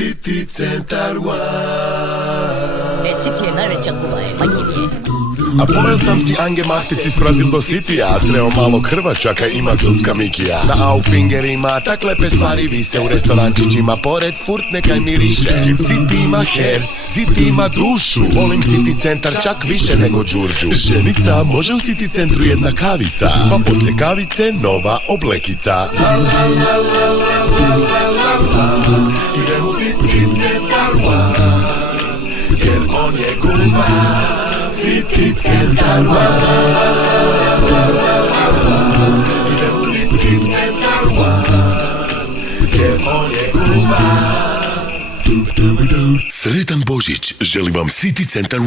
City Centeru. City je najveća kuma je, majke mi je. A povel sam si Ange Mahtici spratil do Citya, sreo malog Hrvačaka ima cucka Mikija. Na Aufingerima tak lepe stvari vise, u restorančićima pored furt nekaj miriše. City ima herc, City ima dušu, volim City Centar čak više nego Đurđu. Ženica može u City Centru jedna kavica, pa poslije kavice nova oblekica. Idem u City Centeru, jer on je kuma. City Centeru. Idem u City Centeru, jer on je kuma. Sretan Božić želi vam City Centeru.